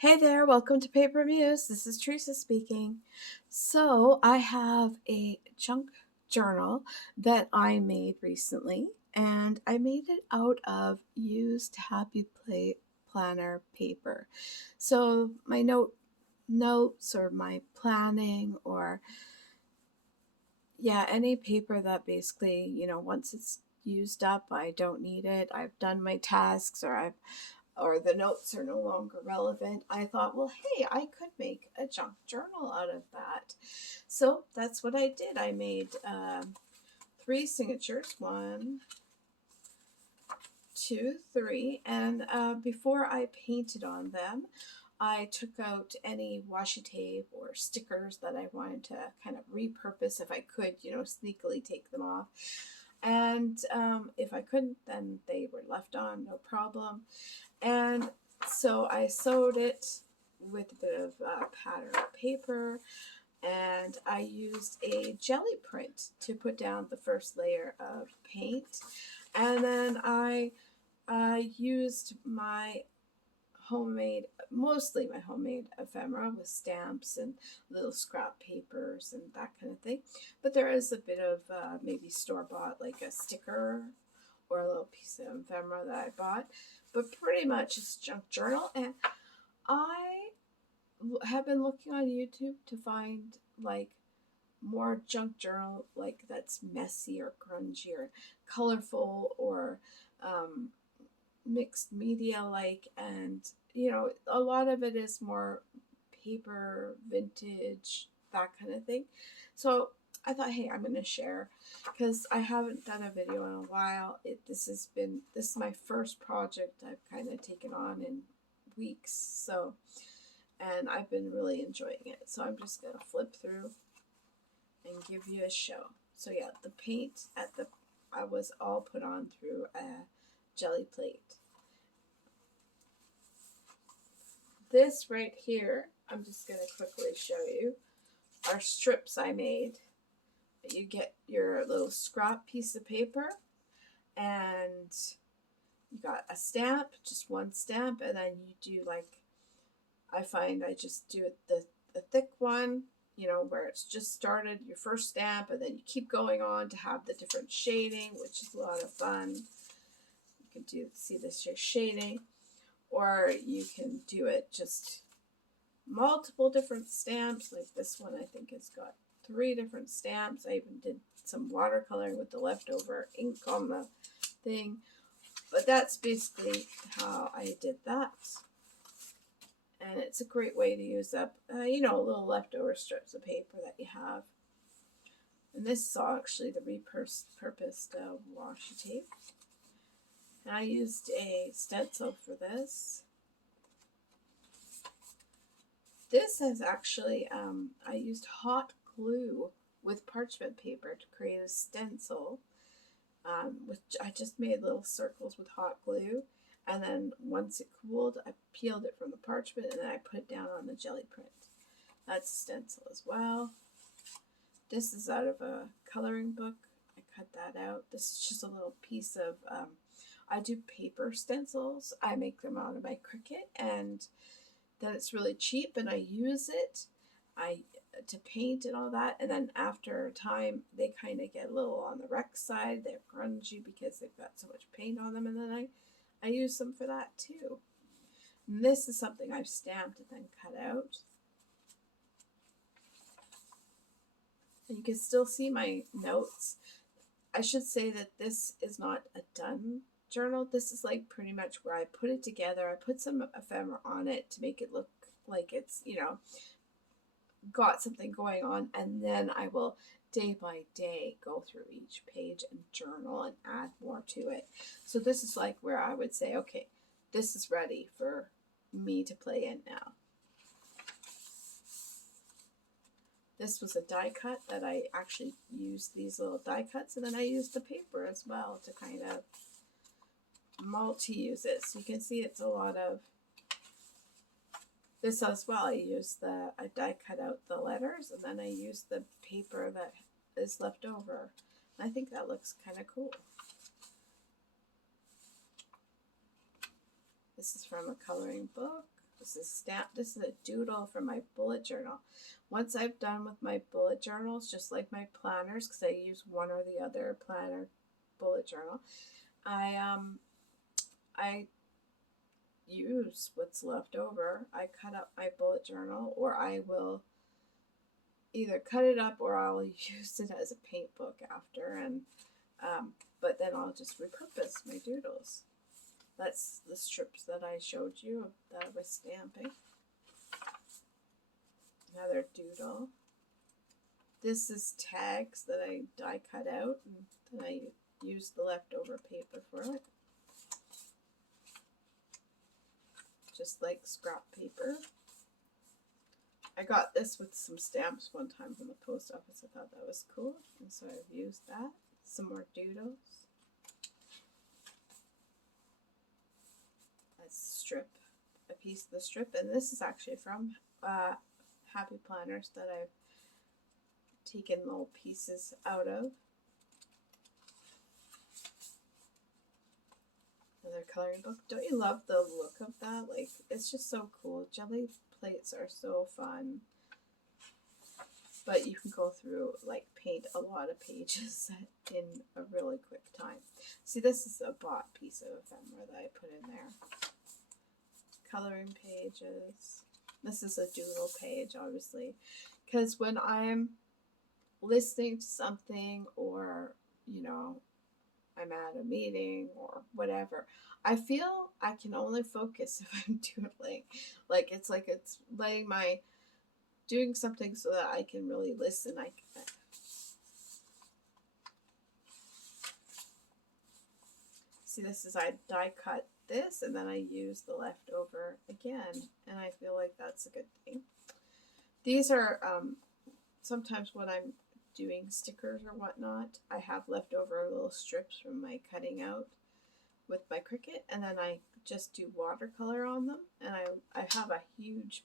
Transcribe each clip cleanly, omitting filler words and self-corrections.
Hey there, welcome to Paper Muse. This is Teresa speaking. So, I have a junk journal that I made recently, and I made it out of used Happy Play Planner paper. So, my notes or my planning or any paper that basically, once it's used up, I don't need it. I've done my tasks or the notes are no longer relevant, I thought, well, hey, I could make a junk journal out of that. So that's what I did. I made 3 signatures, 1, 2, 3, and before I painted on them, I took out any washi tape or stickers that I wanted to kind of repurpose if I could, sneakily take them off. And if I couldn't, then they were left on, no problem. And so I sewed it with a bit of pattern paper, and I used a jelly print to put down the first layer of paint. And then I used mostly my homemade ephemera with stamps and little scrap papers and that kind of thing. But there is a bit of maybe store-bought, like a sticker or a little piece of ephemera that I bought. But pretty much it's junk journal. And I have been looking on YouTube to find like more junk journal, like that's messy or grungy or colorful or mixed media like, and a lot of it is more paper, vintage, that kind of thing. So I thought, hey, I'm going to share because I haven't done a video in a while. This is my first project I've kind of taken on in weeks. So, and I've been really enjoying it. So I'm just going to flip through and give you a show. So yeah, the paint I was all put on through a jelly plate. This right here, I'm just going to quickly show you, are strips I made. You get your little scrap piece of paper, and you got a stamp, just one stamp, and then you do like, I find I just do it the thick one, where it's just started, your first stamp, and then you keep going on to have the different shading, which is a lot of fun. You can see this here shading, or you can do it just multiple different stamps, like this one I think has got 3 different stamps. I even did some watercoloring with the leftover ink on the thing. But that's basically how I did that. And it's a great way to use up, little leftover strips of paper that you have. And this is actually the repurposed washi tape. And I used a stencil for this. This is actually, I used hot glue with parchment paper to create a stencil, which I just made little circles with hot glue. And then once it cooled, I peeled it from the parchment and then I put it down on the jelly print. That's a stencil as well. This is out of a coloring book. I cut that out. This is just a little piece of, I do paper stencils. I make them out of my Cricut, and then it's really cheap, and I use it to paint and all that. And then after time, they kind of get a little on the wreck side. They're grungy because they've got so much paint on them, and then I use them for that too. And this is something I've stamped and then cut out. And you can still see my notes. I should say that this is not a done journal. This is like pretty much where I put it together. I put some ephemera on it to make it look like it's, got something going on, and then I will day by day go through each page and journal and add more to it. So this is like where I would say, okay, this is ready for me to play in now. This was a die cut that I actually used these little die cuts, and then I used the paper as well to kind of multi-use it. So you can see it's a lot of this as well. I die cut out the letters, and then I use the paper that is left over. I think that looks kind of cool. This is from a coloring book. This is stamp. This is a doodle from my bullet journal. Once I've done with my bullet journals, just like my planners, because I use one or the other, planner, bullet journal, I use what's left over. I cut up my bullet journal, or I will either cut it up or I'll use it as a paint book after, and but then I'll just repurpose my doodles. That's the strips that I showed you that I was stamping. Another doodle. This is tags that I die cut out, and then I use the leftover paper for it. Just like scrap paper. I got this with some stamps one time from the post office. I thought that was cool, and so I've used that. Some more doodles. That's strip, a piece of the strip, and this is actually from Happy Planners that I've taken little pieces out of. Another coloring book. Don't you love the look of that? Like, it's just so cool. Jelly plates are so fun. But you can go through, like, paint a lot of pages in a really quick time. See, this is a bought piece of ephemera that I put in there. Coloring pages. This is a doodle page, obviously. Because when I'm listening to something, or, you know, I'm at a meeting or whatever, I feel I can only focus if I'm doodling. Like it's letting my doing something so that I can really listen. See, this is, I die cut this and then I use the leftover again, and I feel like that's a good thing. These are sometimes when I'm doing stickers or whatnot, I have leftover little strips from my cutting out with my Cricut, and then I just do watercolor on them, and I have a huge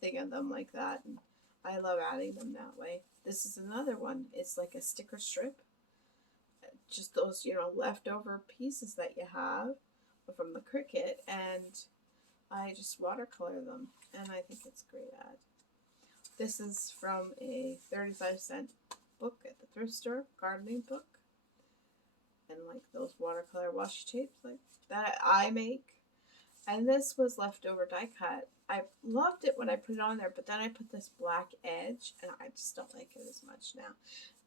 thing of them like that, and I love adding them that way. This is another one. It's like a sticker strip, just those, you know, leftover pieces that you have from the Cricut, and I just watercolor them, and I think it's a great ad. This is from a 35-cent book at the thrift store, gardening book, and like those watercolor washi tapes like that I make. And this was leftover die cut. I loved it when I put it on there, but then I put this black edge, and I just don't like it as much now.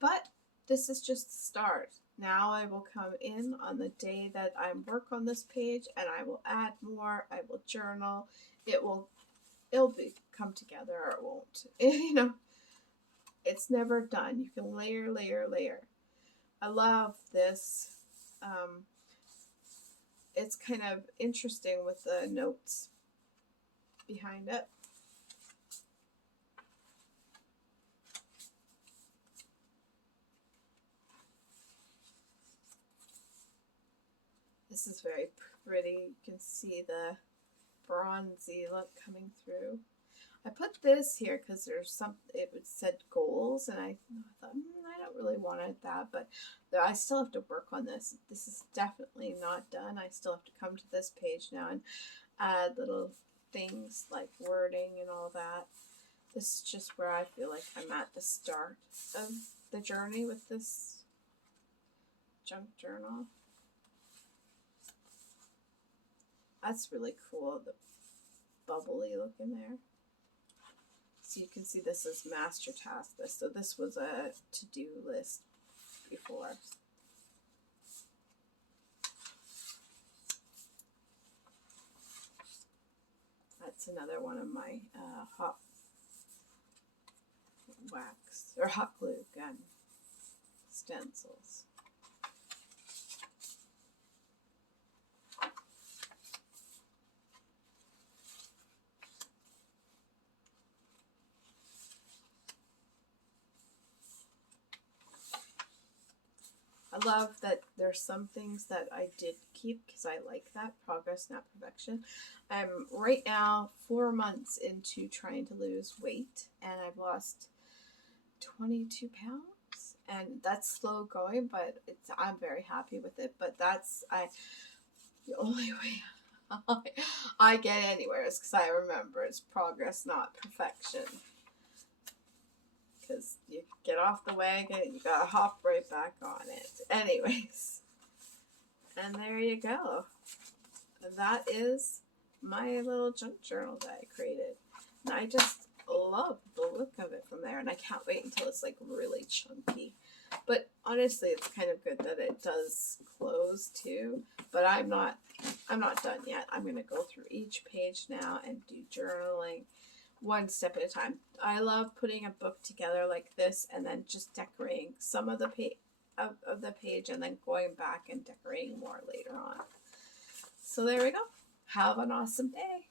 But this is just the start. Now I will come in on the day that I work on this page, and I will add more. I will journal. It'll come together, or it won't. You know, it's never done. You can layer, layer, layer. I love this. It's kind of interesting with the notes behind it. This is very pretty. You can see the bronzy look coming through. I put this here because there's some, it said goals, and I thought, I don't really want it that, but I still have to work on this. This is definitely not done. I still have to come to this page now and add little things like wording and all that. This is just where I feel like I'm at the start of the journey with this junk journal. That's really cool, the bubbly look in there. So you can see this is master task list. So this was a to-do list before. That's another one of my hot wax or hot glue gun stencils. I love that there's some things that I did keep because I like that. Progress, not perfection. I'm right now 4 months into trying to lose weight, and I've lost 22 pounds. And that's slow going, but I'm very happy with it. But that's the only way I get anywhere because I remember it's progress, not perfection. Because you get off the wagon and you gotta hop right back on it. Anyways, and there you go. And that is my little junk journal that I created. And I just love the look of it from there, and I can't wait until it's like really chunky. But honestly, it's kind of good that it does close too. But I'm not done yet. I'm going to go through each page now and do journaling one step at a time. I love putting a book together like this and then just decorating some of the page and then going back and decorating more later on. So there we go. Have an awesome day.